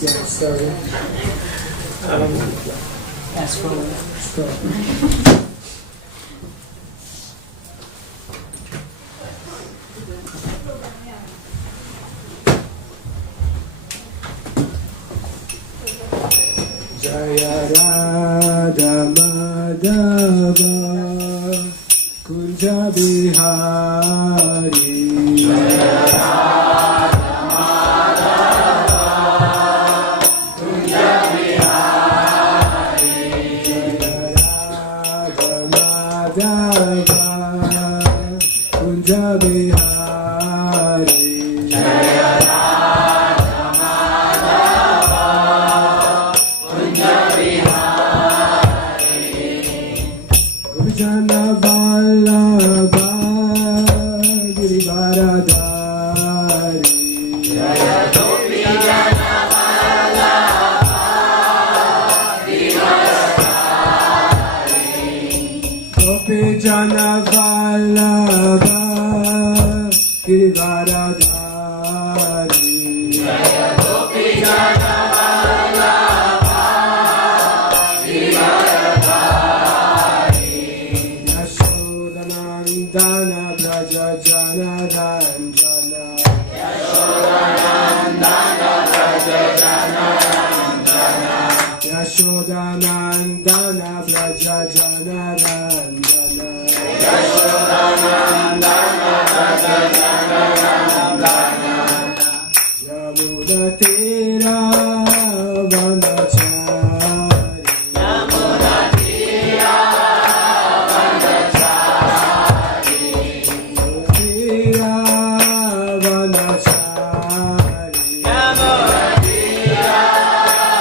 Yeah, sorry. Scroll. Jaya Radha Madhava Kunja Bihari Jaya Radha Madhava Kunja Bihari Jaya Radha Madhava Kunja Bihari Jaya Radha Madhava Kunja Bihari Gopijana Vallabha Girivaradhari Jaya Gopijana Vallabha Girivaradhari Gopijana Vallabha Girivaradhari Jaya Gopijana Vallabha Girivaradhari Yashodanandana Braja Jana Ranjana Yashodanandana Braja Jana Ranjana Yashodanandana Braja Jana Ranjana Yashodanandana Braja Jana Ranjana Yamuna Tira Vanachari Yamuna Tira Vanachari Tira Vanachari Yamuna Tira Vanachari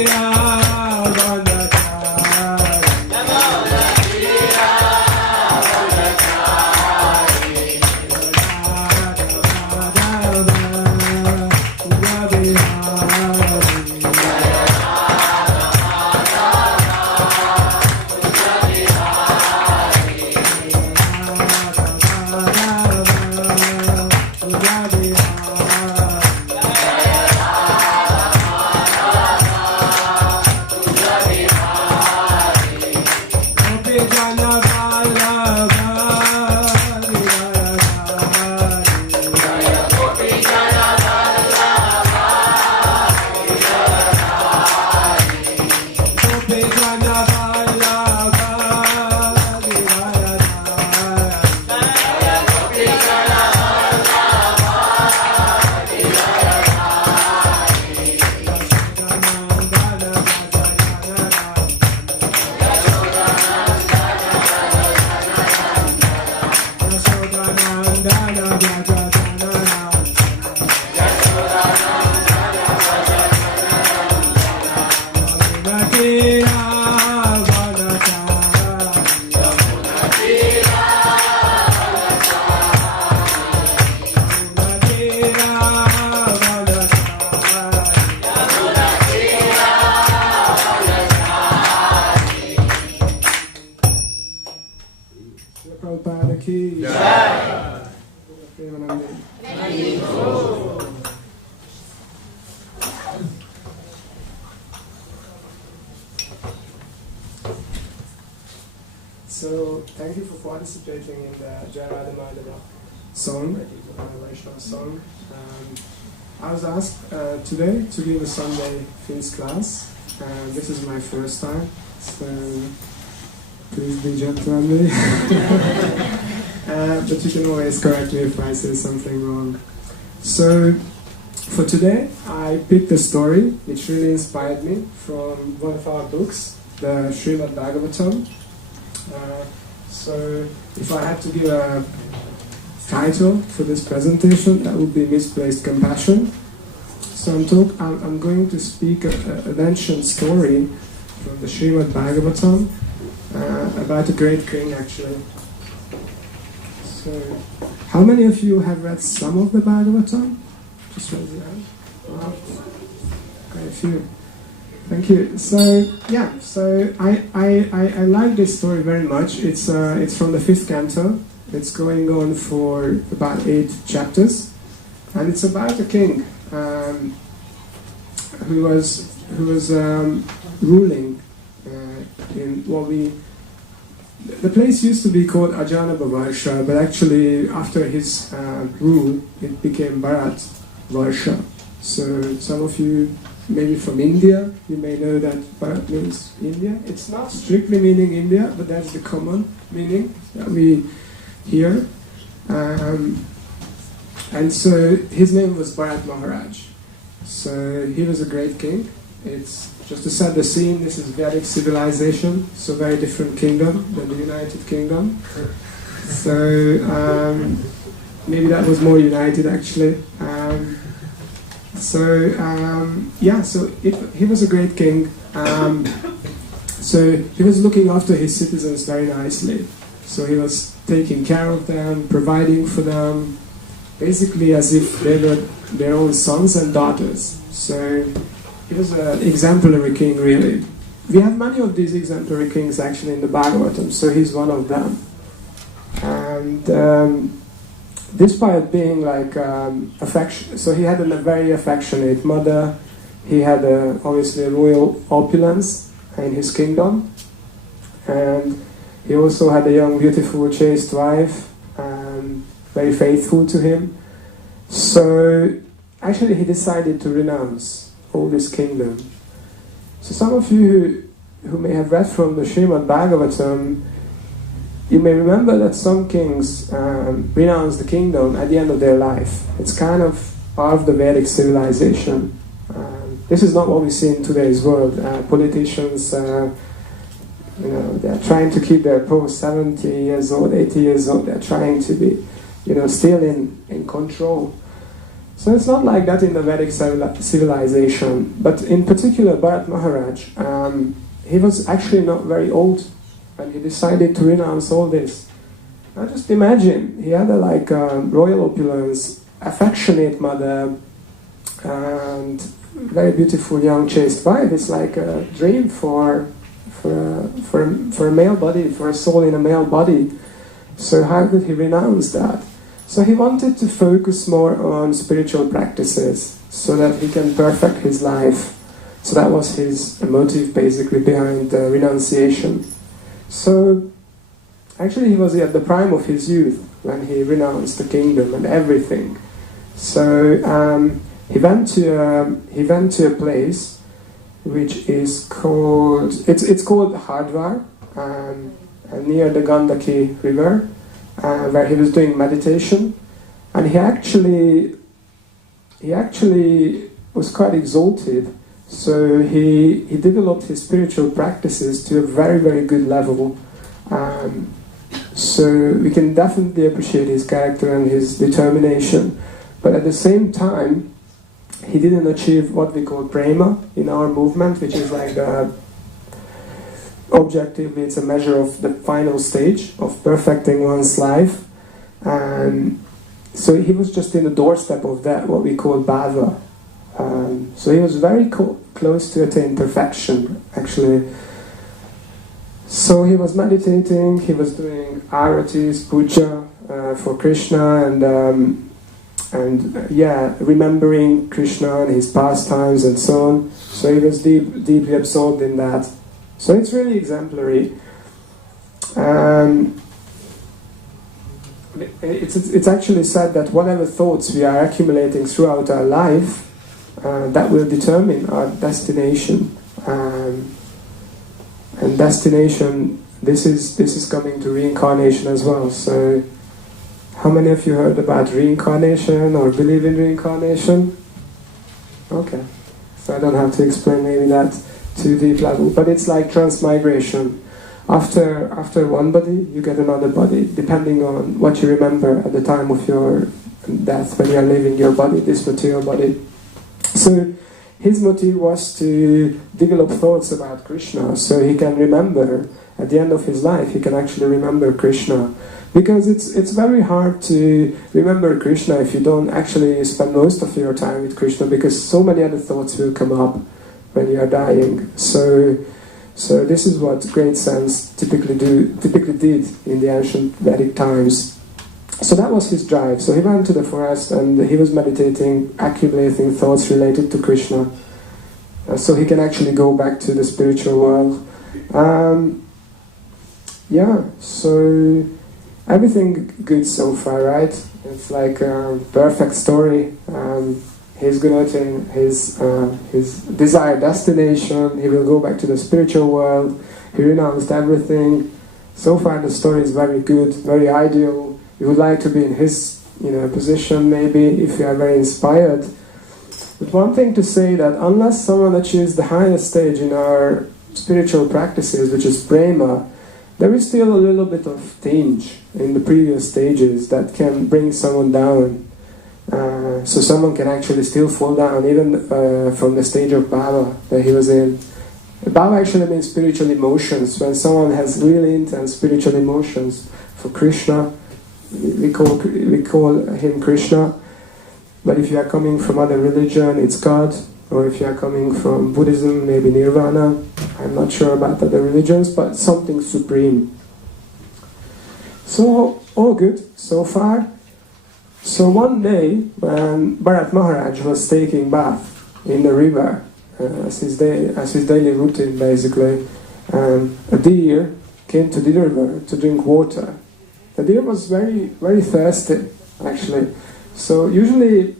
Jaya Radha Madhava Kunja Bihari Bihari thank you for participating in the Jayarada Madhava song, Vaishnava song. I was asked today to give a Sunday Finns class. This is my first time, so please be gentle on me. But you can always correct me if I say something wrong. So, for today, I picked a story which really inspired me from one of our books, the Srimad Bhagavatam. So, if I had to give a title for this presentation, that would be Misplaced Compassion. So I'm going to speak an ancient story from the Srimad Bhagavatam about a great king, actually. So, how many of you have read some of the Bhagavatam? Just raise your hand. Wow. Quite a few. Thank you. So yeah, so I like this story very much. It's from the 5th canto. It's going on for about 8 chapters, and it's about a king who was ruling in what the place used to be called Ajanabhavarsha, but actually after his rule it became Bharat Varsha. So some of you, maybe from India, you may know that Bharat means India. It's not strictly meaning India, but that's the common meaning that we hear. And so his name was Bharat Maharaj. So he was a great king. It's just to set the scene, this is Vedic civilization, so very different kingdom than the United Kingdom. So maybe that was more united actually. He was a great king. So he was looking after his citizens very nicely. So he was taking care of them, providing for them, basically as if they were their own sons and daughters. So he was an exemplary king, really. We have many of these exemplary kings actually in the Bhagavatam, so he's one of them. And despite being like affection, so he had a very affectionate mother. He had obviously a royal opulence in his kingdom, and he also had a young, beautiful, chaste wife, very faithful to him. So actually he decided to renounce all this kingdom. So some of you who may have read from the Srimad Bhagavatam, you may remember that some kings renounce the kingdom at the end of their life. It's kind of part of the Vedic civilization. This is not what we see in today's world. Politicians, they're trying to keep their post 70 years old, 80 years old. They're trying to be, still in control. So it's not like that in the Vedic civilization. But in particular, Bharat Maharaj, he was actually not very old when he decided to renounce all this. Now just imagine, he had a royal opulence, affectionate mother, and very beautiful young chaste wife. It's like a dream for a male body, for a soul in a male body. So how could he renounce that? So he wanted to focus more on spiritual practices so that he can perfect his life. So that was his motive basically behind the renunciation. So actually he was at the prime of his youth when he renounced the kingdom and everything. So he went to a place which is called, it's called Hardwar, near the Gandaki river, where he was doing meditation, and he actually was quite exalted. So he developed his spiritual practices to a very, very good level. So we can definitely appreciate his character and his determination. But at the same time, he didn't achieve what we call prema in our movement, which is like objectively it's a measure of the final stage of perfecting one's life. So he was just in the doorstep of that, what we call bhava. So he was very close to attain perfection, actually. So he was meditating, he was doing aratis, puja for Krishna, and remembering Krishna and his pastimes and so on. So he was deeply absorbed in that. So it's really exemplary. it's actually said that whatever thoughts we are accumulating throughout our life, that will determine our destination. And destination, this is coming to reincarnation as well. So, how many of you heard about reincarnation or believe in reincarnation? Okay, so I don't have to explain maybe that too deep level, but it's like transmigration. After one body, you get another body, depending on what you remember at the time of your death, when you are leaving your body, this material body. So his motive was to develop thoughts about Krishna, so he can remember, at the end of his life, he can actually remember Krishna. Because it's very hard to remember Krishna if you don't actually spend most of your time with Krishna, because so many other thoughts will come up when you are dying. So this is what great saints typically did in the ancient Vedic times. So that was his drive. So he went to the forest and he was meditating, accumulating thoughts related to Krishna, so he can actually go back to the spiritual world. So everything good so far, right? It's like a perfect story. He's getting his desired destination. He will go back to the spiritual world. He renounced everything. So far the story is very good, very ideal. You would like to be in his position maybe, if you are very inspired. But one thing to say, that unless someone achieves the highest stage in our spiritual practices, which is prema, there is still a little bit of tinge in the previous stages that can bring someone down. So someone can actually still fall down, even from the stage of bhava that he was in. Bhava actually means spiritual emotions. When someone has really intense spiritual emotions for Krishna, we call him Krishna. But if you are coming from other religion, it's God. Or if you are coming from Buddhism, maybe Nirvana. I'm not sure about other religions, but something supreme. So, all good so far. So one day, when Bharat Maharaj was taking bath in the river, as his daily routine basically, a deer came to the river to drink water. The deer was very, very thirsty, actually. So usually,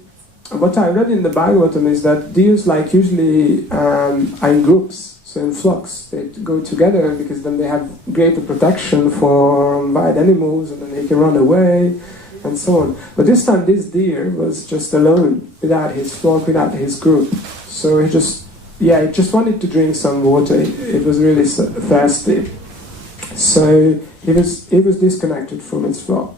what I read in the Bhagavatam is that deers usually are in groups, so in flocks. They go together because then they have greater protection from wild animals, and then they can run away, and so on. But this time this deer was just alone, without his flock, without his group. So he just wanted to drink some water. It was really thirsty. So he was disconnected from his flock.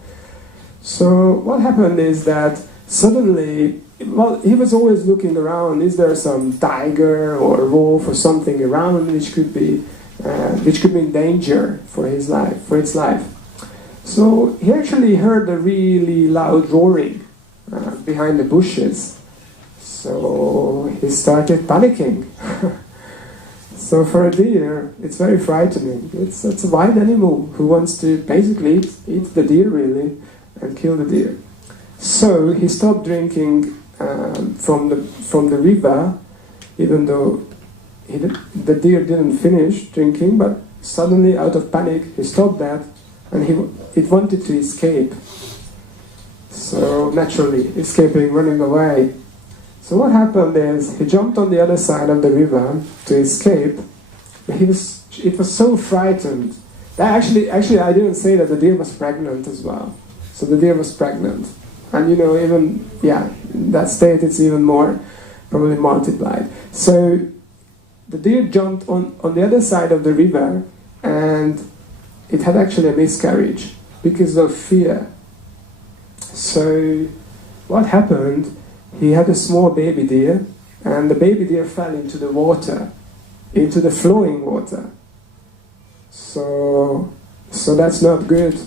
So what happened is that suddenly, he was always looking around. Is there some tiger or wolf or something around which could be in danger for its life? So he actually heard a really loud roaring behind the bushes. So he started panicking. So for a deer, it's very frightening. It's a wild animal who wants to basically eat the deer really and kill the deer. So he stopped drinking from the river, even though the deer didn't finish drinking, but suddenly out of panic he stopped that, and it wanted to escape. So naturally, escaping, running away. So what happened is, he jumped on the other side of the river to escape. It was so frightened that actually I didn't say that the deer was pregnant as well. So the deer was pregnant. And even, in that state it's even more probably multiplied. So the deer jumped on the other side of the river, and it had actually a miscarriage because of fear. So what happened, he had a small baby deer, and the baby deer fell into the water, into the flowing water. So that's not good.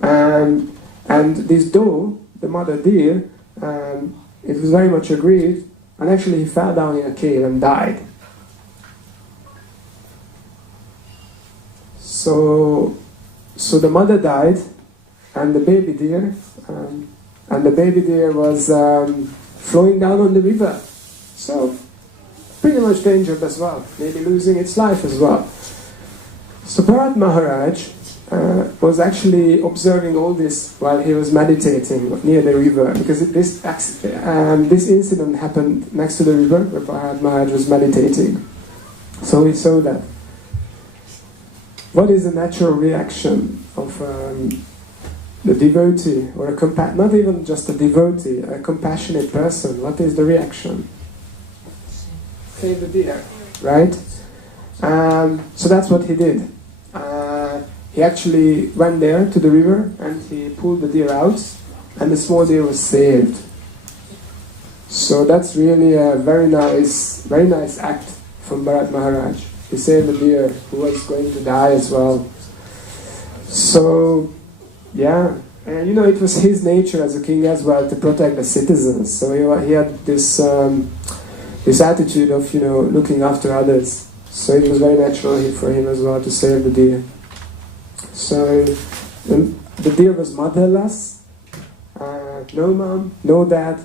And this doe, the mother deer, it was very much aggrieved, and actually he fell down in a cave and died. So the mother died, and the baby deer was flowing down on the river. So pretty much dangerous as well, maybe losing its life as well. So Bharat Maharaj was actually observing all this while he was meditating near the river, because this incident happened next to the river where Bharat Maharaj was meditating. So he saw that. What is the natural reaction of the devotee, or not even just a devotee, a compassionate person? What is the reaction? Save the deer, right? So that's what he did. He actually went there to the river and he pulled the deer out, and the small deer was saved. So that's really a very nice act from Bharat Maharaj. He saved the deer who was going to die as well. So, yeah, and it was his nature as a king as well to protect the citizens. So he had this attitude of looking after others. So it was very natural for him as well to save the deer. So the deer was motherless, no mom, no dad.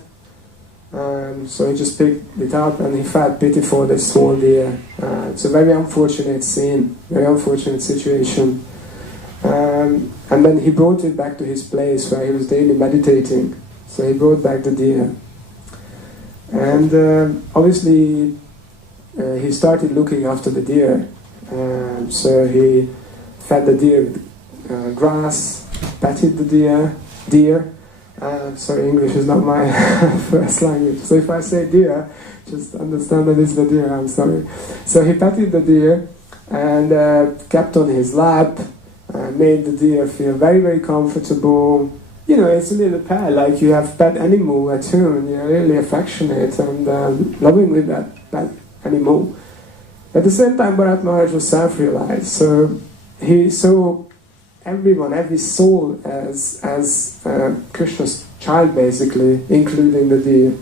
So he just picked it up and he felt pity for the small deer. It's a very unfortunate scene, very unfortunate situation. And then he brought it back to his place where he was daily meditating. So he brought back the deer. And obviously he started looking after the deer. So he fed the deer with grass, petted the deer. Sorry, English is not my first language. So if I say deer, just understand that it's the deer, I'm sorry. So he petted the deer and kept on his lap, made the deer feel very, very comfortable. It's a little pet, like you have pet animal at home, and you're really affectionate and loving with that pet animal. At the same time, Bharat Maharaj was self-realized, so he saw everyone, every soul as Krishna's child, basically, including the deer.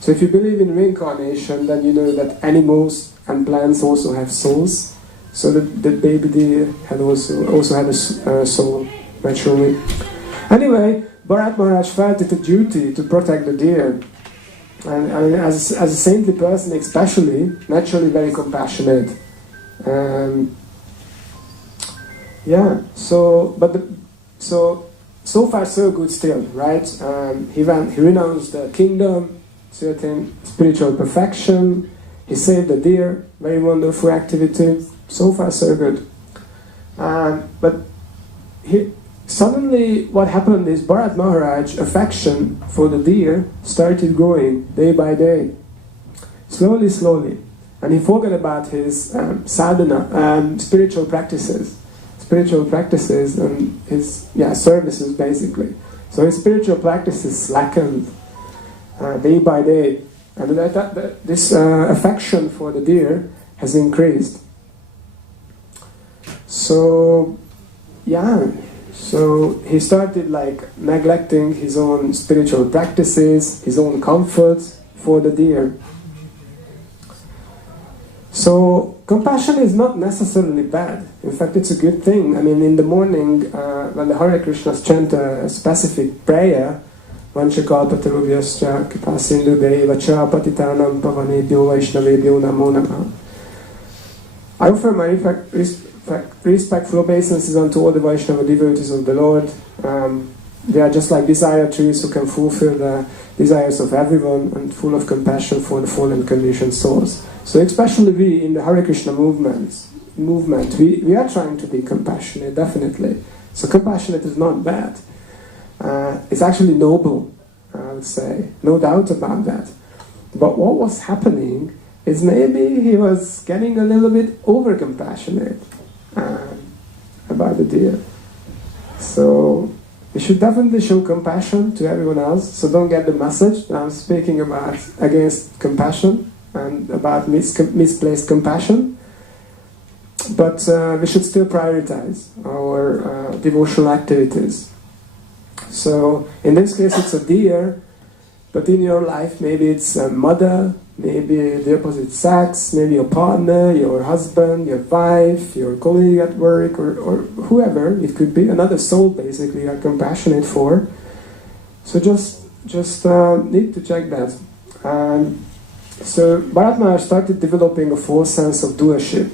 So if you believe in reincarnation, then you know that animals and plants also have souls. So the baby deer had also had a soul, naturally. Anyway, Bharat Maharaj felt it a duty to protect the deer. And as a saintly person especially, naturally very compassionate. So far so good still, right? He renounced the kingdom, certain spiritual perfection, he saved the deer, very wonderful activity, so far so good. But suddenly what happened is Bharat Maharaj's affection for the deer started growing day by day, slowly, and he forgot about his sadhana, spiritual practices and his services, basically. So his spiritual practices slackened day by day, and this affection for the deer has increased. So he started neglecting his own spiritual practices, his own comfort for the deer. So compassion is not necessarily bad. In fact, it's a good thing. I mean, in the morning, when the Hare Krishnas chant a specific prayer, Vanchakalpatarubhyascha Kipasindubhaivacha Patitanam Pavanebhyo Vaishnavebhyo Namo Namaha. I offer my respectful obeisances unto all the Vaishnava devotees of the Lord. They are just like desire trees who can fulfill the desires of everyone and full of compassion for the fallen conditioned souls. So especially we in the Hare Krishna movement, we are trying to be compassionate, definitely. So compassionate is not bad. It's actually noble, I would say, no doubt about that. But what was happening is maybe he was getting a little bit over-compassionate about the deer. So we should definitely show compassion to everyone else. So don't get the message that I'm speaking about against compassion and about misplaced compassion. But we should still prioritize our devotional activities. So in this case it's a deer, but in your life maybe it's a mother, maybe the opposite sex, maybe your partner, your husband, your wife, your colleague at work, or whoever. It could be another soul, basically, you are compassionate for. So just need to check that. So Bharat Maharaj started developing a false sense of doership.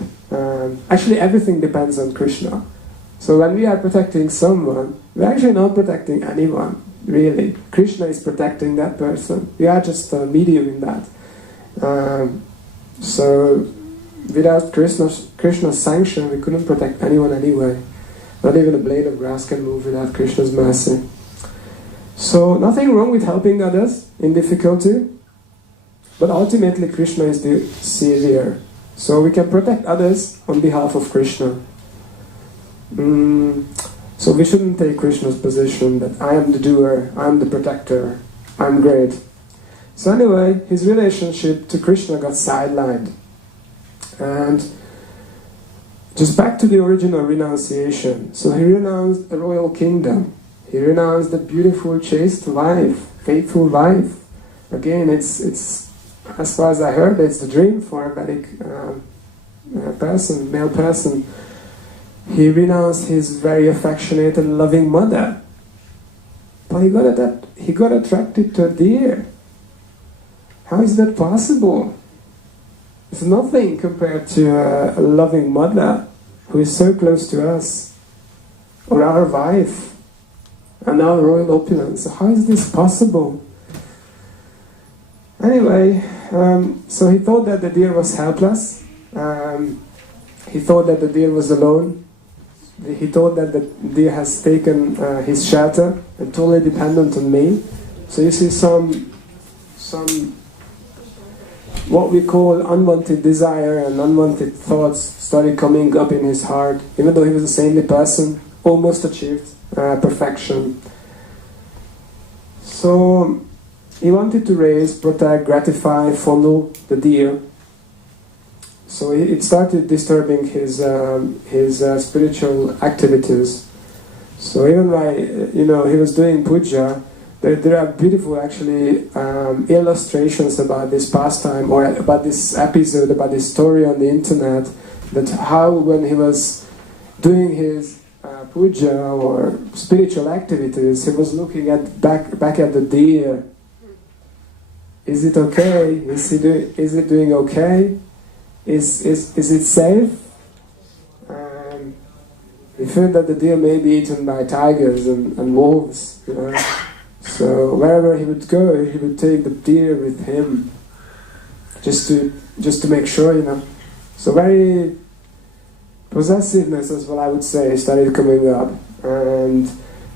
Actually, everything depends on Krishna. So when we are protecting someone, we're actually not protecting anyone, really. Krishna is protecting that person. We are just a medium in that. So without Krishna's sanction, we couldn't protect anyone anyway. Not even a blade of grass can move without Krishna's mercy. So nothing wrong with helping others in difficulty, but ultimately Krishna is the savior. So we can protect others on behalf of Krishna. So we shouldn't take Krishna's position that I am the doer, I am the protector, I'm great. So anyway, his relationship to Krishna got sidelined. And just back to the original renunciation. So he renounced a royal kingdom. He renounced a beautiful, chaste wife, faithful wife. Again, it's as far as I heard, it's the dream for a Vedic person, male person. He renounced his very affectionate and loving mother. But he got attracted to a deer. How is that possible? It's nothing compared to a loving mother who is so close to us, or our wife, and our royal opulence. How is this possible? Anyway, so he thought that the deer was helpless. He thought that the deer was alone. He thought that the deer has taken his shelter and totally dependent on me. So you see some what we call unwanted desire and unwanted thoughts started coming up in his heart, even though he was a saintly person, almost achieved perfection. So he wanted to raise, protect, gratify, fondle the deer. So it started disturbing his spiritual activities. So even by he was doing puja, there are beautiful actually illustrations about this pastime or about this episode, about this story on the internet. That how when he was doing his puja or spiritual activities, he was looking at back at the deer. Is it okay? Is it doing okay? Is it safe? He felt that the deer may be eaten by tigers and wolves, So wherever he would go, he would take the deer with him, just to make sure, So very possessiveness, is what I would say, started coming up. And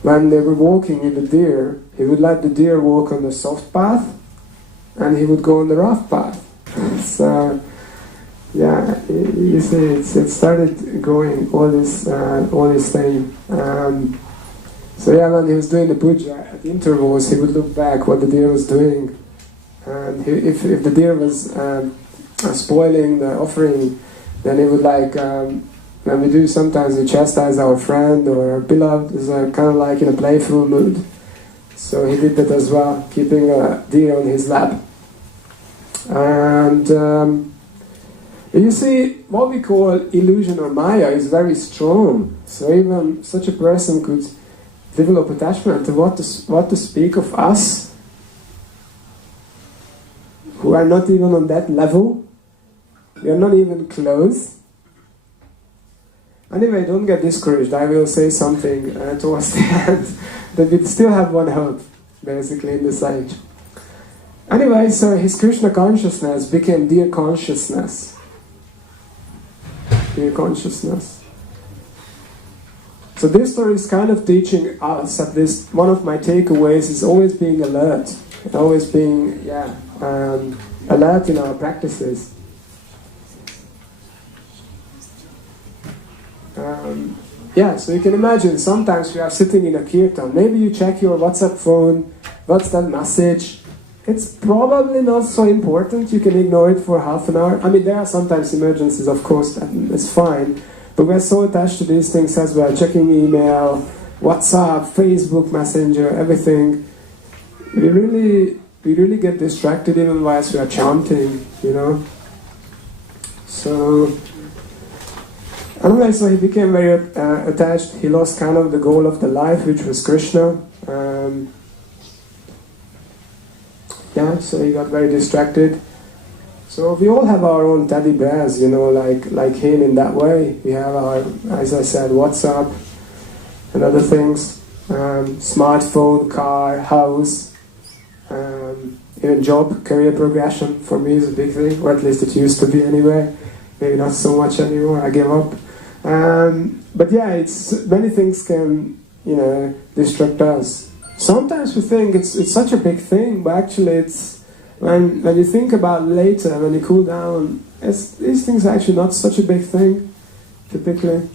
when they were walking with the deer, he would let the deer walk on the soft path, and he would go on the rough path. So yeah, you see, it started going all this thing. So yeah, when he was doing the puja, at intervals, he would look back what the deer was doing, and if the deer was spoiling the offering, then he would when we do sometimes we chastise our friend or our beloved, is kind of like in a playful mood. So he did that as well, keeping a deer on his lap. And you see, what we call illusion or maya is very strong. So even such a person could develop attachment to what to speak of us, who are not even on that level. We are not even close. Anyway, don't get discouraged. I will say something towards the end that we still have one hope, basically, in this age. Anyway, so his Krishna consciousness became deer consciousness. Deer consciousness. So this story is kind of teaching us, at least one of my takeaways is always being alert. Always being, alert in our practices. So you can imagine, sometimes we are sitting in a kirtan, maybe you check your WhatsApp phone, what's that message? It's probably not so important, you can ignore it for half an hour. I mean, there are sometimes emergencies, of course, it's fine, but we're so attached to these things as well, checking email, WhatsApp, Facebook, Messenger, everything. We really get distracted even whilst we are chanting, So, anyway, so he became very attached. He lost kind of the goal of the life, which was Krishna. So he got very distracted. So we all have our own teddy bears, like him in that way. We have our, as I said, WhatsApp, and other things. Smartphone, car, house, even job, career progression for me is a big thing, or at least it used to be anyway. Maybe not so much anymore, I gave up. But yeah, it's many things can, distract us. Sometimes we think it's such a big thing, but actually it's, when you think about it later, when you cool down, these things are actually not such a big thing, typically.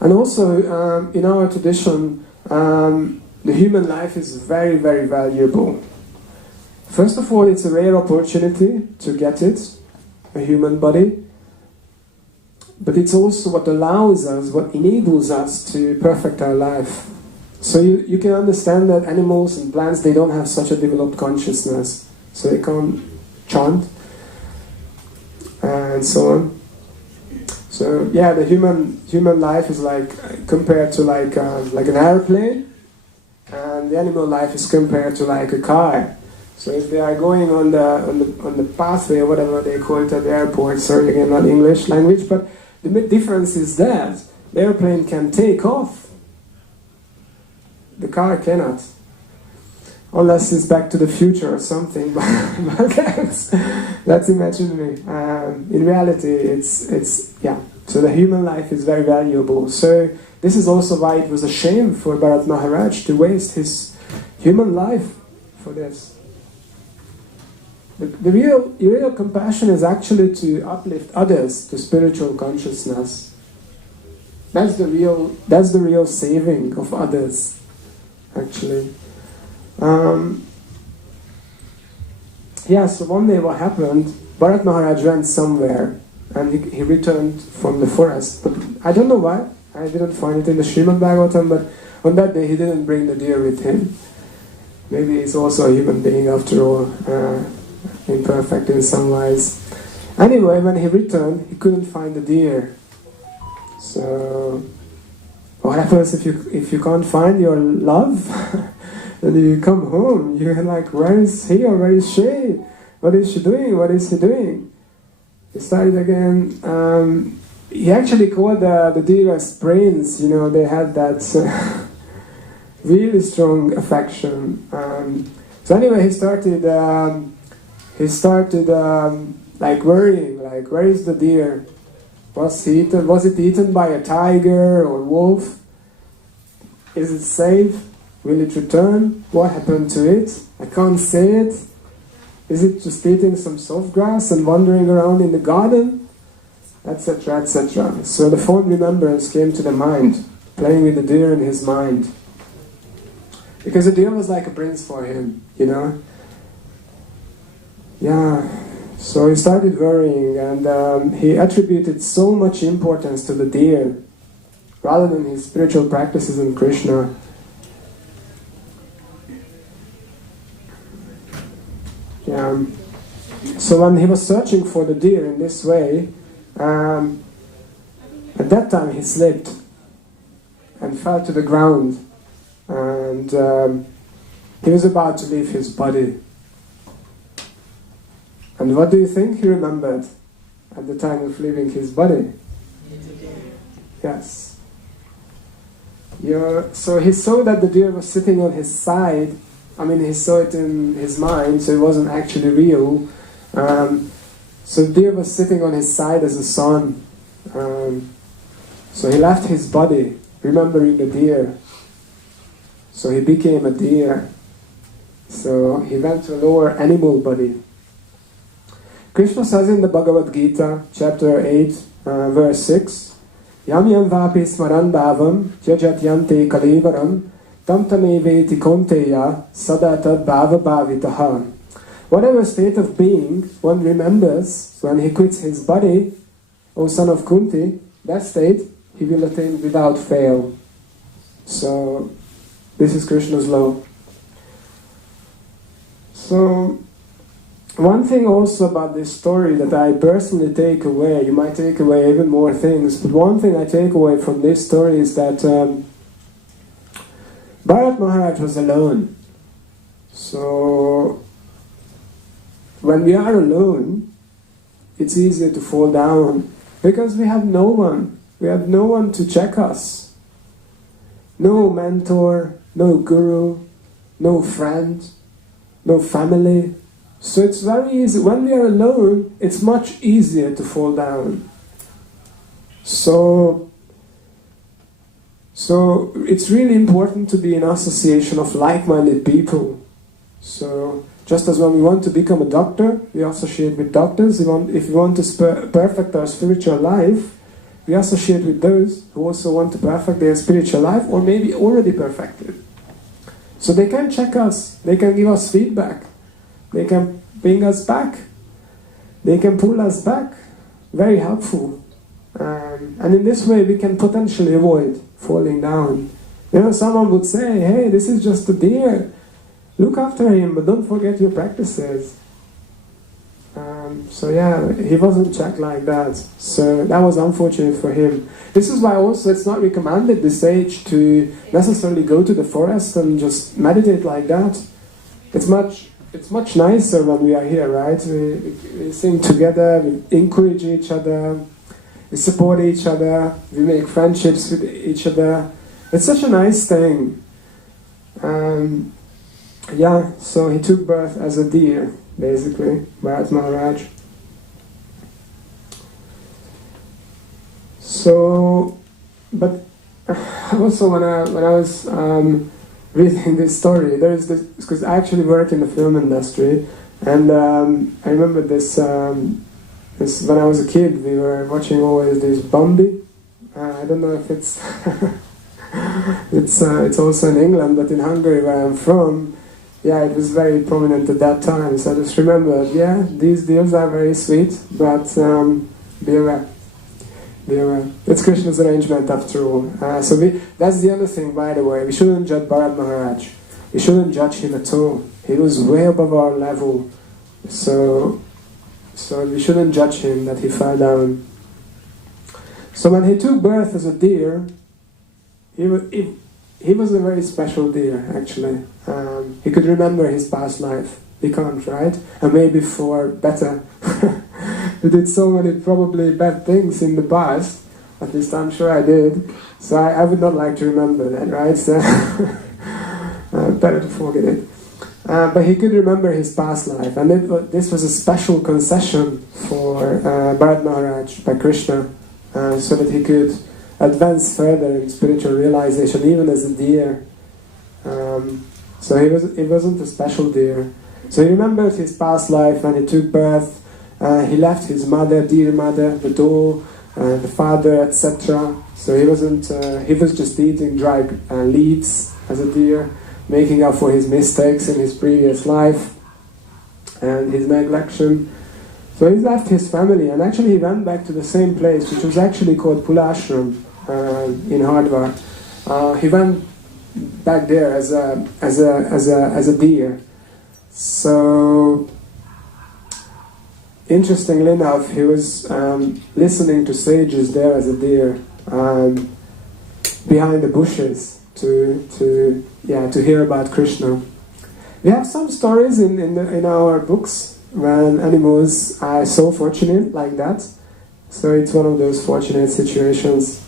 And also, in our tradition, the human life is very, very valuable. First of all, it's a rare opportunity to get it, a human body. But it's also what allows us, what enables us to perfect our life. So you can understand that animals and plants, they don't have such a developed consciousness. So they can't chant, and so on. So yeah, the human life is like compared to like an airplane, and the animal life is compared to like a car. So if they are going on the pathway or whatever they call it at the airport, sorry again, not English language, but the big difference is that the airplane can take off. The car cannot. Unless it's Back to the Future or something, but that's imaginary. In reality, it's yeah. So the human life is very valuable. So this is also why it was a shame for Bharat Maharaj to waste his human life for this. The real compassion is actually to uplift others to spiritual consciousness. That's the real saving of others, actually. So one day what happened, Bharat Maharaj went somewhere and he returned from the forest. But I don't know why, I didn't find it in the Srimad Bhagavatam, but on that day he didn't bring the deer with him. Maybe he's also a human being after all, imperfect in some ways. Anyway, when he returned, he couldn't find the deer. So, what happens if you can't find your love? Then you come home, you're like, where is he or where is she? What is she doing? What is he doing? He started again. He actually called the deer as brains. They had that really strong affection. So anyway, he started like worrying, like, where is the deer? Was it eaten by a tiger or wolf? Is it safe? Will it return? What happened to it? I can't see it. Is it just eating some soft grass and wandering around in the garden? Etc., etc. So the fond remembrance came to the mind, playing with the deer in his mind. Because the deer was like a prince for him, Yeah. So he started worrying, and he attributed so much importance to the deer, rather than his spiritual practices in Krishna. Yeah. So when he was searching for the deer in this way, at that time he slipped and fell to the ground, and he was about to leave his body. And what do you think he remembered at the time of leaving his body? Yes. So he saw that the deer was sitting on his side. I mean, he saw it in his mind, so it wasn't actually real. So the deer was sitting on his side as a son. So he left his body, remembering the deer. So he became a deer. So he went to a lower animal body. Krishna says in the Bhagavad Gita, chapter 8, verse 6, Yam yam vapi smaran bhavam, jajat yante kalevaram, tam tameveti konteya, sadata bhava bhavitaha. Whatever state of being one remembers when he quits his body, O son of Kunti, that state he will attain without fail. So, this is Krishna's law. So, one thing also about this story that I personally take away, you might take away even more things, but one thing I take away from this story is that Bharat Maharaj was alone. So, when we are alone, it's easier to fall down, because we have no one We have no one to check us. No mentor, no guru, no friend, no family. So it's very easy. When we are alone, it's much easier to fall down. So it's really important to be in association of like-minded people. So just as when we want to become a doctor, we associate with doctors. If we want to perfect our spiritual life, we associate with those who also want to perfect their spiritual life, or maybe already perfected. So they can check us, they can give us feedback, they can bring us back, they can pull us back. Very helpful. And in this way we can potentially avoid falling down. You know, someone would say, hey, this is just a deer. Look after him, but don't forget your practices. So yeah, he wasn't checked like that. So that was unfortunate for him. This is why also it's not recommended this age to necessarily go to the forest and just meditate like that. It's much nicer when we are here, right? We sing together, we encourage each other, we support each other, we make friendships with each other. It's such a nice thing. Yeah, so he took birth as a deer, basically, Bharat Maharaj. So, but also when I was reading this story, there is this, because I actually work in the film industry, and I remember this when I was a kid, we were watching always this Bambi. I don't know if it's it's also in England, but in Hungary, where I'm from, yeah, it was very prominent at that time. So I just remembered, yeah, these deers are very sweet, but be aware. Be aware. It's Krishna's arrangement after all. That's the other thing, by the way. We shouldn't judge Bharat Maharaj. We shouldn't judge him at all. He was way above our level. So we shouldn't judge him that he fell down. So when he took birth as a deer, he was a very special deer, actually. He could remember his past life. He can't, right? And maybe for better. He did so many probably bad things in the past. At least I'm sure I did. So I would not like to remember that, right? So better to forget it. But he could remember his past life. And this was a special concession for Bharat Maharaj by Krishna, so that he could advance further in spiritual realization, even as a deer. So he wasn't a special deer. So he remembered his past life when he took birth. He left his mother, dear mother, the doll, the father, etc. So he wasn't. He was just eating dry leaves as a deer, making up for his mistakes in his previous life and his neglection. So he left his family, and actually he went back to the same place, which was actually called Pulashram in Hardwar. He went back there as a deer. So interestingly enough, he was listening to sages there as a deer, behind the bushes to hear about Krishna. We have some stories in our books when animals are so fortunate like that. So it's one of those fortunate situations.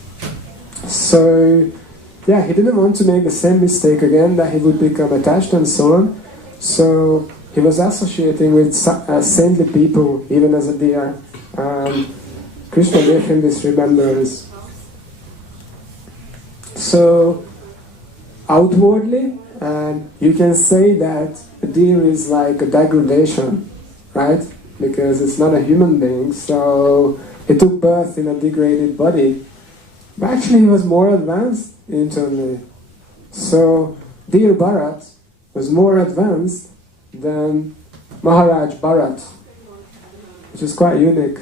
So yeah, he didn't want to make the same mistake again, that he would become attached and so on. So he was associating with saintly people, even as a deer. Krishna gave him this remembrance. So outwardly, you can say that a deer is like a degradation, right? Because it's not a human being, so he took birth in a degraded body. But actually he was more advanced internally. So deer Bharat was more advanced than Maharaj Bharat, which is quite unique.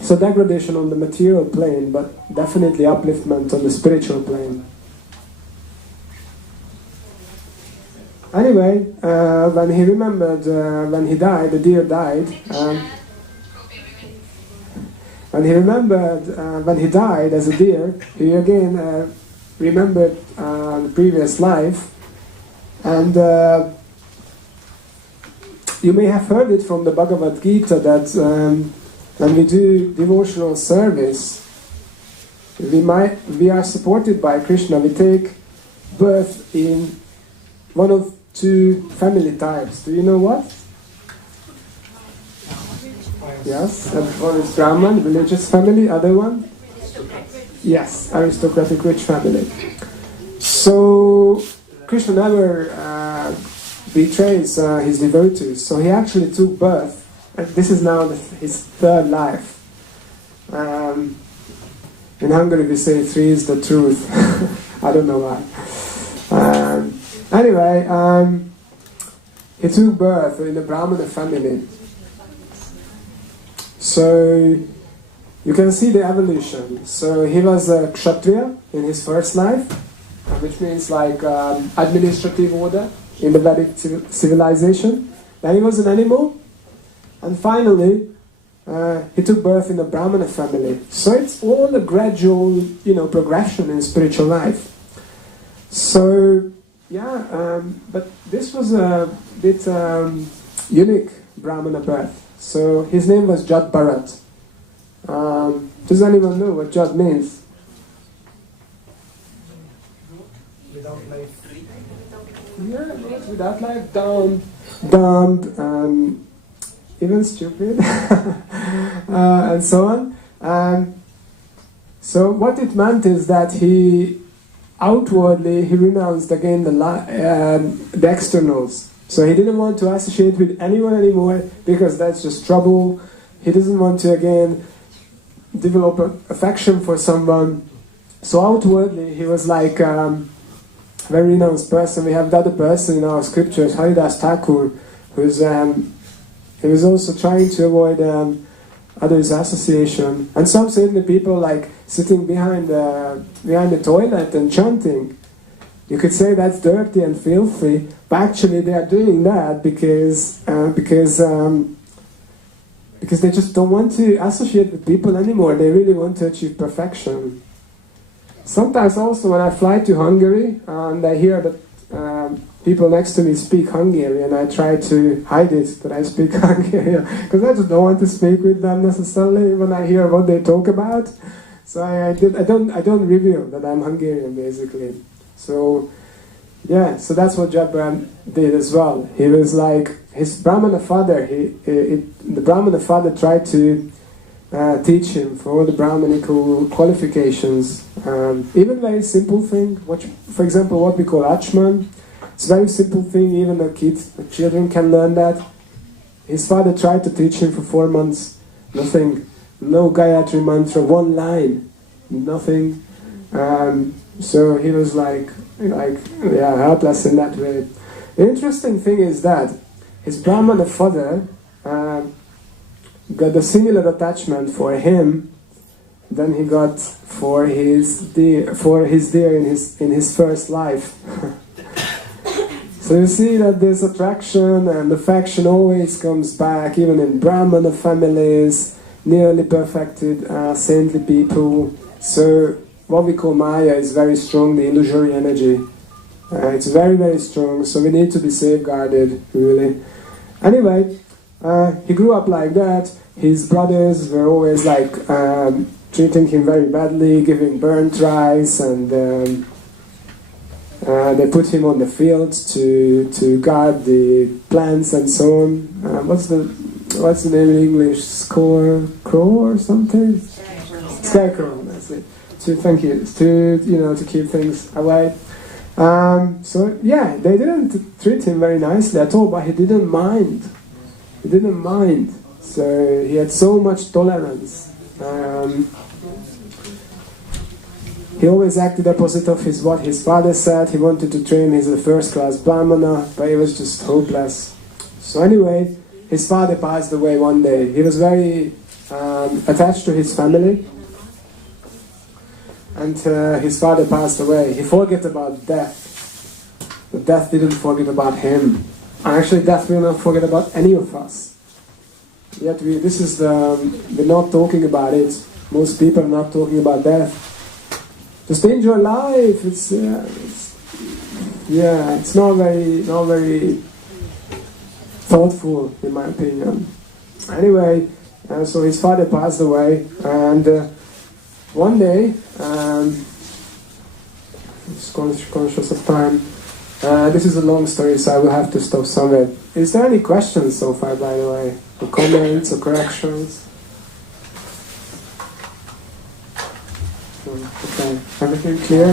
So degradation on the material plane, but definitely upliftment on the spiritual plane. Anyway, when he remembered, when he died, the deer died. When he remembered, when he died as a deer, he again remembered the previous life. And you may have heard it from the Bhagavad Gita that when we do devotional service, we are supported by Krishna. We take birth in one of two family types. Do you know what? Yes, one is Brahman, religious family. Other one? Yes, aristocratic rich family. So Krishna never betrays his devotees. So he actually took birth. This is now his third life. In Hungary we say 3 is the truth. I don't know why. Anyway, he took birth in a Brahmana family. So you can see the evolution. So he was a Kshatriya in his first life, which means like administrative order in the Vedic civilization. Then he was an animal, and finally he took birth in a Brahmana family. So it's all a gradual, progression in spiritual life. So yeah, but this was a bit unique Brahmana birth. So his name was Jad Bharat. Does anyone know what Jad means? Without life. Yeah, without life, dumb, even stupid, and so on. So what it meant is that he outwardly renounced again the externals. So he didn't want to associate with anyone anymore because that's just trouble. He doesn't want to again develop affection for someone. So outwardly he was like very renounced person. We have the other person in our scriptures, Haridas Thakur, who's he was also trying to avoid others' association. And some certainly people like sitting behind the toilet and chanting. You could say that's dirty and filthy, but actually they are doing that because they just don't want to associate with people anymore. They really want to achieve perfection. Sometimes also when I fly to Hungary and I hear that people next to me speak Hungarian, I try to hide it that I speak Hungarian because I just don't want to speak with them necessarily when I hear what they talk about. So I don't reveal that I'm Hungarian basically. So yeah, so that's what Jabran did as well. He was like his Brahmana father. The Brahmana father tried to teach him for all the Brahmanical qualifications. Even very simple thing. For example, what we call Achman. It's a very simple thing. Even the children can learn that. His father tried to teach him for 4 months. Nothing. No Gayatri mantra. 1 line. Nothing. So he was helpless in that way. The interesting thing is that his Brahmana father got a similar attachment for him than he got for his deer in his first life. So you see that this attraction and affection always comes back, even in Brahmana families, nearly perfected, saintly people. So what we call Maya is very strong, the illusory energy. It's very, very strong, so we need to be safeguarded, really. Anyway, he grew up like that. His brothers were always like treating him very badly, giving burnt rice, and they put him on the fields to guard the plants and so on. What's the name in English? Crow or something? Scarecrow. That's it. Thank you. To keep things away. So yeah, they didn't treat him very nicely at all, but he didn't mind. He didn't mind. So he had so much tolerance. He always acted opposite of what his father said. He wanted to train as a first-class Brahmana, but he was just hopeless. So anyway, his father passed away one day. He was very attached to his family. And his father passed away. He forgot about death. But death didn't forget about him. And actually, death will not forget about any of us. Yet we're not talking about it. Most people are not talking about death. Just enjoy life. It's not very thoughtful, in my opinion. Anyway, So his father passed away, and one day, just conscious of time, this is a long story, so I will have to stop somewhere. Is there any questions so far, by the way? Or comments or corrections? Okay, everything clear?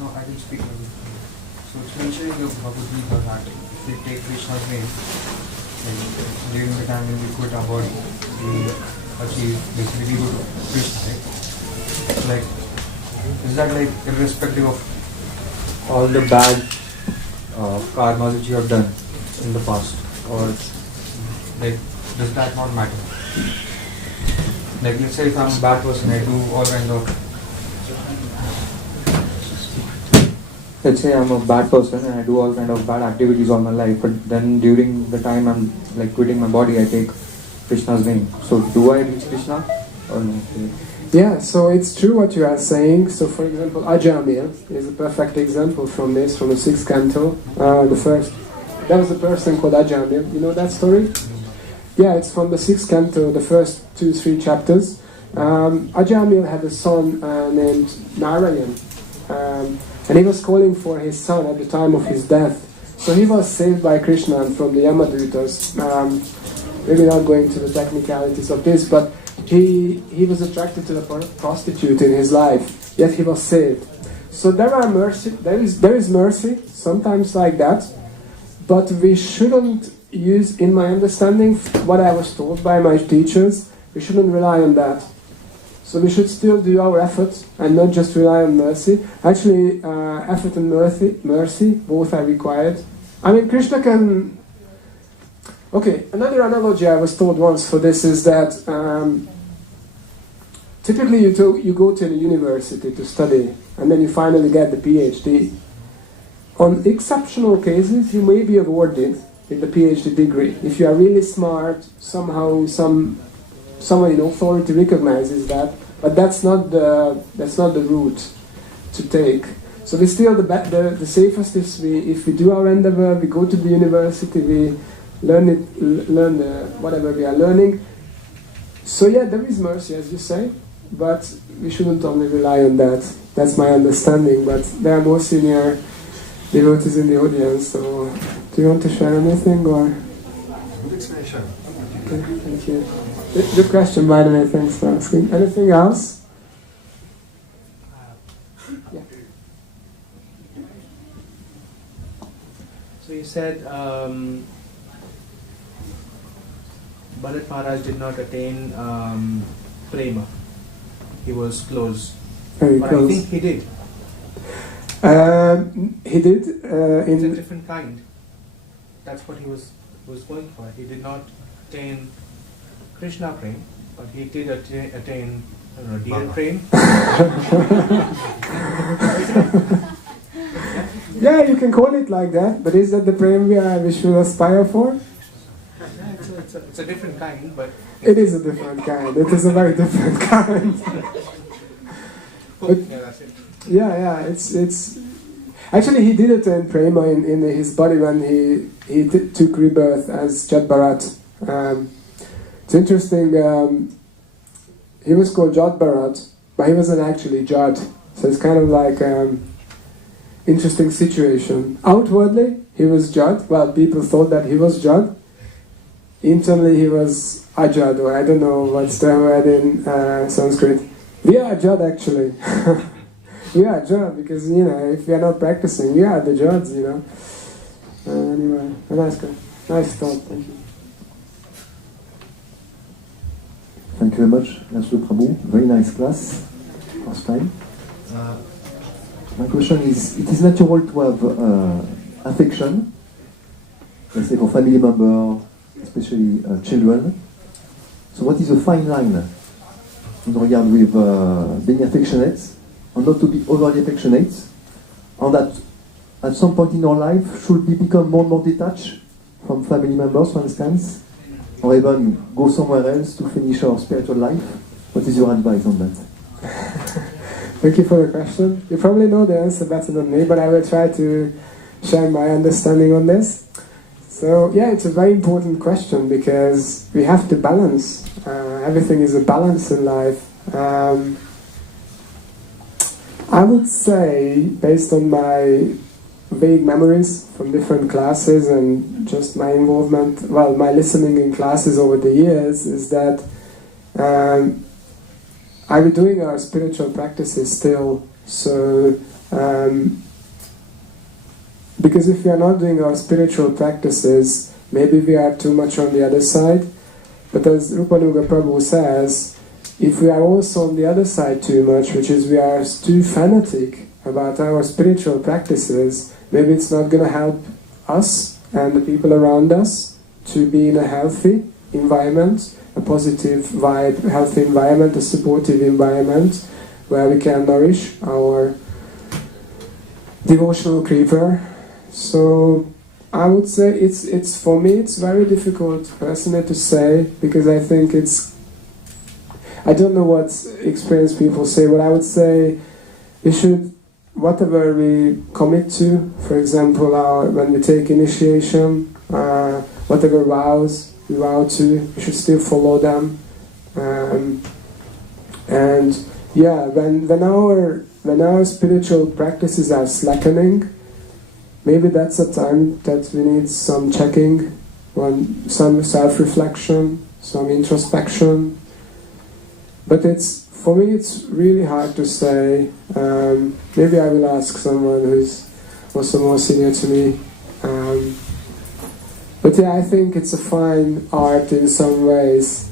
No, I can speak on it. So it's mentioned in the Bhagavad Gita that if we take Krishna's name, then during the time when we quit our body, we achieve, basically we go to Krishna, right? Like, is that like irrespective of all the bad karmas which you have done in the past? Or like, does that not matter? Like, let's say if I'm a bad person, I do all kinds of... Let's say I'm a bad person and I do all kind of bad activities all my life, but then during the time I'm like quitting my body, I take Krishna's name. So do I reach Krishna or no? Yeah, so it's true what you are saying. So for example, Ajamil is a perfect example from this, from the 6th canto. There was a person called Ajamil. You know that story? Yeah, it's from the 6th canto, the first 2-3 chapters. Ajamil had a son named Narayan. And he was calling for his son at the time of his death. So he was saved by Krishna from the Yamadutas. Maybe not going to the technicalities of this, but he was attracted to the prostitute in his life, yet he was saved. So there is mercy, sometimes like that, but we shouldn't use, in my understanding, what I was told by my teachers, we shouldn't rely on that. So we should still do our effort and not just rely on mercy. Actually, effort and mercy, both are required. I mean, Krishna can... Okay, another analogy I was told once for this is that typically you go to a university to study and then you finally get the PhD. On exceptional cases, you may be awarded with the PhD degree. If you are really smart, somehow someone in authority recognizes that, but that's not the route to take. So we still the safest is if we do our endeavor, we go to the university, we learn whatever we are learning. So yeah, there is mercy, as you say, but we shouldn't only rely on that. That's my understanding. But there are more senior devotees in the audience. So do you want to share anything or? Good explanation. Okay, thank you. Good question, by the way. Thanks for asking. Anything else? Yeah. So you said Bharat Maharaj did not attain prema. He was close. Very but close. I think he did. He did. It's a different kind. That's what he was going for. He did not attain Krishna prema, but he did attain deer prema. Yeah, you can call it like that, but is that the prema we should aspire for? It's a different kind, but... It is a different kind. It is a very different kind. But, yeah, that's it. yeah, it's... Actually, he did attain prema in his body when he took rebirth as Jad Bharat. It's interesting, he was called Jad Bharat, but he wasn't actually Jad. So it's kind of like interesting situation. Outwardly, he was Jad. Well, people thought that he was Jad. Internally, he was Ajad, or I don't know what's the word in Sanskrit. We are Ajad, actually. We are Ajad, because, if we are not practicing, we are the Jads, Anyway, a nice thought, thank you. Thank you very much, Master Prabhu. Very nice class, first time. My question is, it is natural to have affection, let's say for family member, especially children. So what is the fine line in regard with being affectionate and not to be overly affectionate, and that at some point in our life should we become more and more detached from family members, for instance, or even go somewhere else to finish our spiritual life? What is your advice on that? Thank you for the question. You probably know the answer better than me, but I will try to share my understanding on this. So yeah, it's a very important question because we have to balance. Everything is a balance in life. I would say, based on my vague memories from different classes and just my involvement, well, my listening in classes over the years, is that are we doing our spiritual practices still? So, because if we are not doing our spiritual practices, maybe we are too much on the other side. But as Rupanuga Prabhu says, if we are also on the other side too much, which is we are too fanatic about our spiritual practices, maybe it's not going to help us and the people around us to be in a healthy environment, a positive vibe, healthy environment, a supportive environment where we can nourish our devotional creeper. So I would say it's for me it's very difficult personally to say, because I think I don't know what experienced people say, but I would say we should, whatever we commit to, for example, when we take initiation, whatever vows we vow to, we should still follow them. And yeah, when our spiritual practices are slackening, maybe that's a time that we need some checking, some self-reflection, some introspection. But for me it's really hard to say. Maybe I will ask someone who's also more senior to me. But yeah, I think it's a fine art in some ways.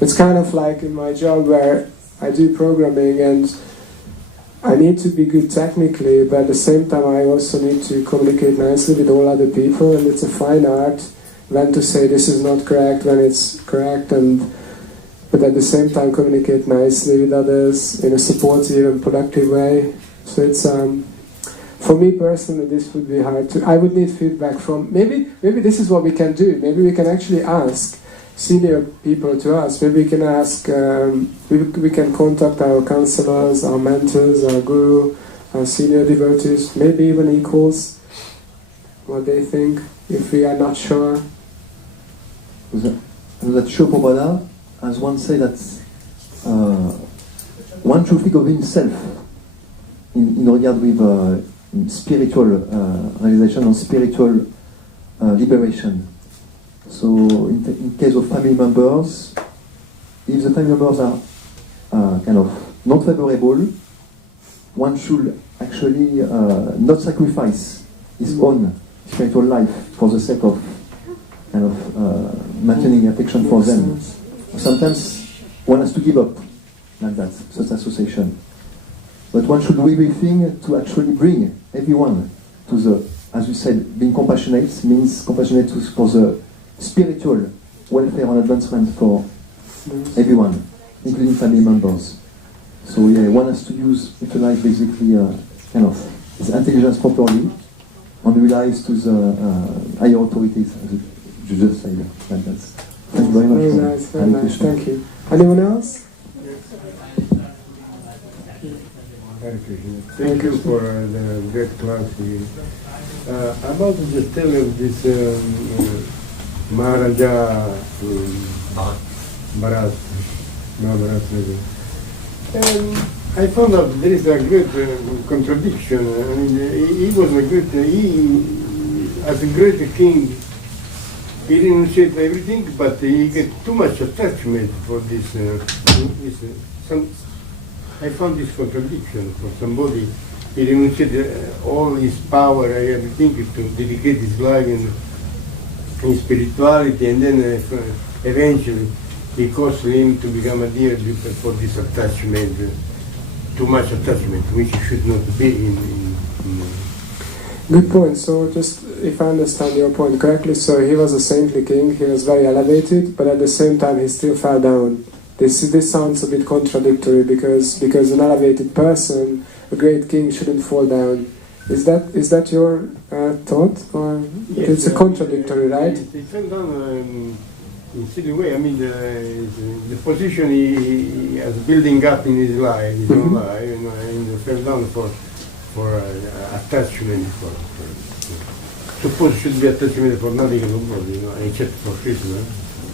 It's kind of like in my job where I do programming and I need to be good technically, but at the same time I also need to communicate nicely with all other people, and it's a fine art when to say this is not correct, when it's correct, but at the same time communicate nicely with others in a supportive and productive way. So it's for me personally, this would be hard to. I would need feedback from maybe this is what we can do. Maybe we can actually ask senior people to us. Maybe we can ask. We can contact our counselors, our mentors, our guru, our senior devotees, maybe even equals. What they think, if we are not sure. That Prabhupada, as one say that one should think of himself in regard with spiritual realization and spiritual liberation. So in case of family members, if the family members are kind of not favorable, one should actually not sacrifice his own spiritual life for the sake of kind of maintaining affection for them. Sometimes one has to give up like that, such association. But one should really think to actually bring everyone to the, as you said, being compassionate means compassionate for the spiritual welfare and advancement for everyone, including family members. So yeah, one has to utilize basically kind of his intelligence properly and realize to the higher authorities, as you just said. Like that. Thank you very much. Very nice, very nice. Thank you. Anyone else? Thank you for the great class here. About the story of this Maharaja Bharat, I found out there is a great contradiction. I mean, he was a great, as a great king, he didn't shape everything, but he get too much attachment for this. I found this contradiction for somebody. He renunciated all his power, everything, to dedicate his life in spirituality, and then eventually it cost him to become a deer for this attachment, too much attachment, which should not be in Good point. So just, if I understand your point correctly, so he was a saintly king, he was very elevated, but at the same time he still fell down. This sounds a bit contradictory, because an elevated person, a great king, shouldn't fall down. Is that your thought, or yes, it's a contradictory, right? He fell down in silly way. I mean, the position he has building up in his life, his own life, and he fell down for attachment. suppose should be attachment for nothing in the world, except for Krishna.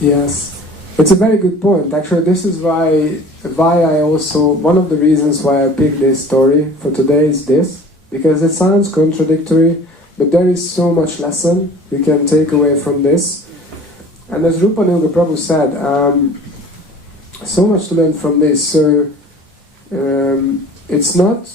Yes, it's a very good point. Actually, this is why I also, one of the reasons why I picked this story for today is this, because it sounds contradictory, but there is so much lesson we can take away from this. And as Rupanuga Prabhu said, so much to learn from this. So it's not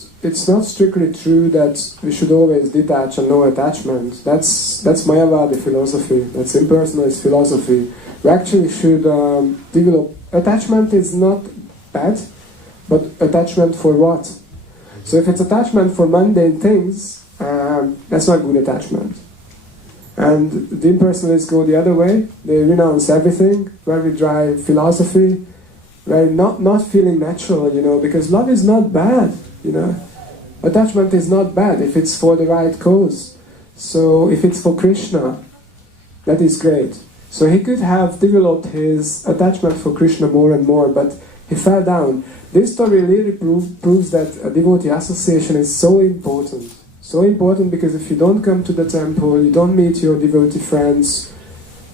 strictly true that we should always detach and no attachment. That's Mayavadi philosophy. That's impersonalist philosophy. We actually should develop. Attachment is not bad, but attachment for what? So if it's attachment for mundane things, that's not good attachment. And the impersonalists go the other way. They renounce everything, very dry philosophy, very not feeling natural, because love is not bad, Attachment is not bad if it's for the right cause. So if it's for Krishna, that is great. So he could have developed his attachment for Krishna more and more, but he fell down. This story really proves that a devotee association is so important. So important because if you don't come to the temple, you don't meet your devotee friends,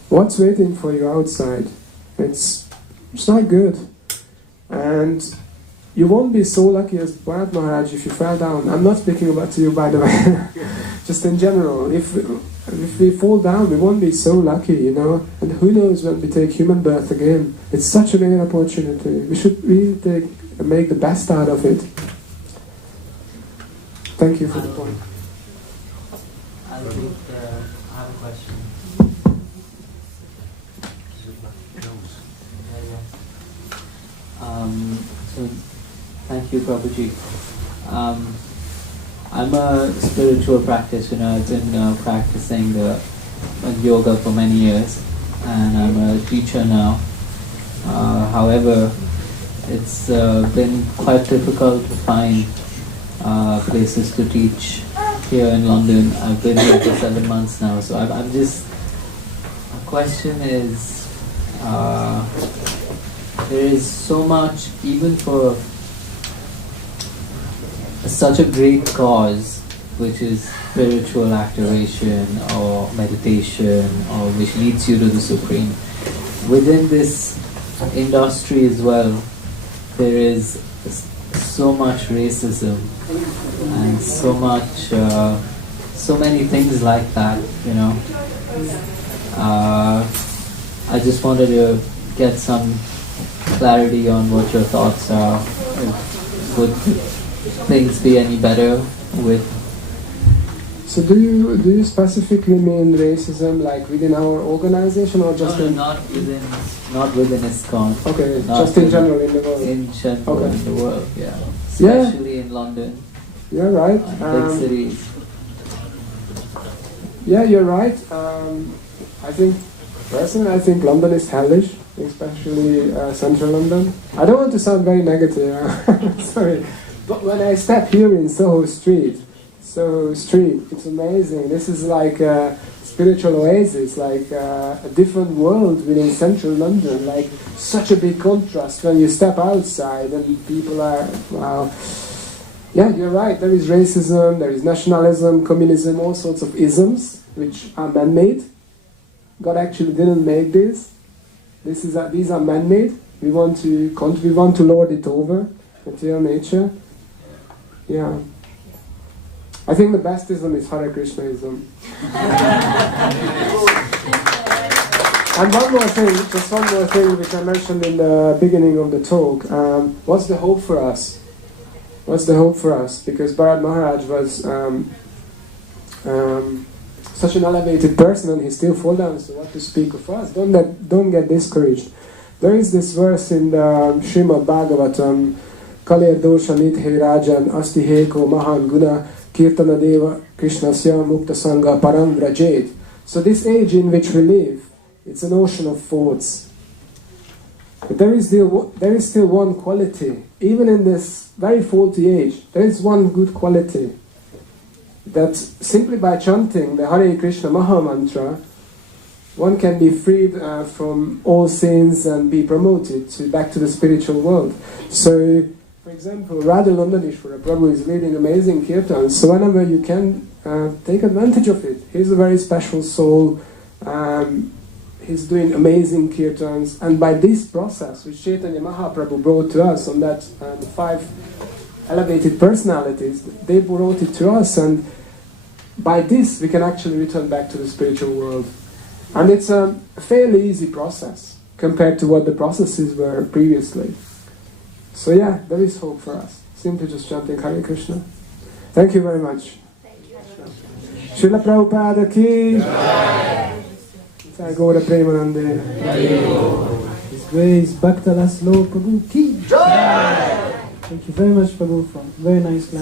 what's waiting for you outside? It's not good. And you won't be so lucky as Bharat Maharaj if you fell down. I'm not speaking about you, by the way. Just in general. If we fall down, we won't be so lucky, And who knows when we take human birth again. It's such a rare opportunity. We should really make the best out of it. Thank you for the point. I think I have a question. So, thank you, Prabhuji. I'm a spiritual practitioner. I've been practicing the yoga for many years, and I'm a teacher now. However, it's been quite difficult to find places to teach here in London. I've been here for 7 months now, so I'm just... My question is, there is so much, even for such a great cause, which is spiritual activation or meditation, or which leads you to the Supreme. Within this industry as well, there is so much racism and so much, so many things like that, I just wanted to get some clarity on what your thoughts are. Would things be any better with... So do you specifically mean racism like within our organization or just in... not within ISKCON. Okay, just in general in the world. In general in the world, yeah. Yeah. Especially in London. You're right. Big cities. Yeah, you're right. Personally, I think London is hellish, especially central London. I don't want to sound very negative, sorry. But when I step here in Soho Street, it's amazing. This is like a spiritual oasis, like a different world within central London, like such a big contrast when you step outside and people are, wow. Yeah, you're right, there is racism, there is nationalism, communism, all sorts of isms, which are man-made. God actually didn't make this. These are man-made. We want to lord it over, material nature. Yeah. I think the best ism is Hare Krishnaism. And one more thing which I mentioned in the beginning of the talk. What's the hope for us? What's the hope for us? Because Bharat Maharaj was such an elevated person and he still fall down, so what to speak of us? Don't get discouraged. There is this verse in the Srimad Bhagavatam, Kalir dosha nidhe rajan asti heko mahan guna kirtana deva krishnasya mukta sangha parang vrajet. So this age in which we live, it's an ocean of faults. But there is still one quality. Even in this very faulty age, there is one good quality. That simply by chanting the Hare Krishna Maha Mantra, one can be freed from all sins and be promoted back to the spiritual world. So, for For example, Radha Nandanishwara Prabhu is leading amazing kirtans, so whenever you can, take advantage of it. He's a very special soul. He's doing amazing kirtans, and by this process, which Chaitanya Mahaprabhu brought to us on that the 5 elevated personalities, they brought it to us, and by this we can actually return back to the spiritual world. And it's a fairly easy process compared to what the processes were previously. So yeah, there is hope for us. Simply just chanting Hare Krishna. Thank you very much. Srila Prabhupada ki Jai Gaura Premanande. His Grace Bhakta Laslo Prabhu ki Jai. Thank you very much, Prabhu, for very nice class.